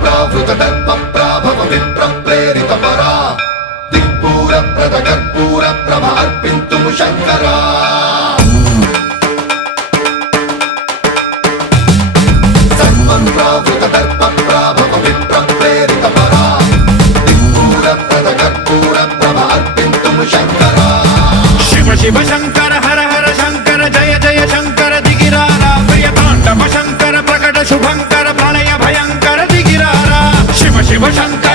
प्रावृत दर्प प्राभव विप्र प्रेरित परा दिक्पूर प्रद कर्पूर प्रभ अर्पिन्तुं शंकरा सर्वं प्रावृत दर्प प्राभव विप्र प्रेरित परा दिक्पूर प्रद कर्पूर प्रभ अर्पिन्तुं शंकरा शिव शिव शंकर हर हर शंकर जय जय शंकर दिगिरारा प्रिय तांडव शंकर प्रकट शुभंकर प्रलय भयंकर दिगिरारा शिव शिव शंकर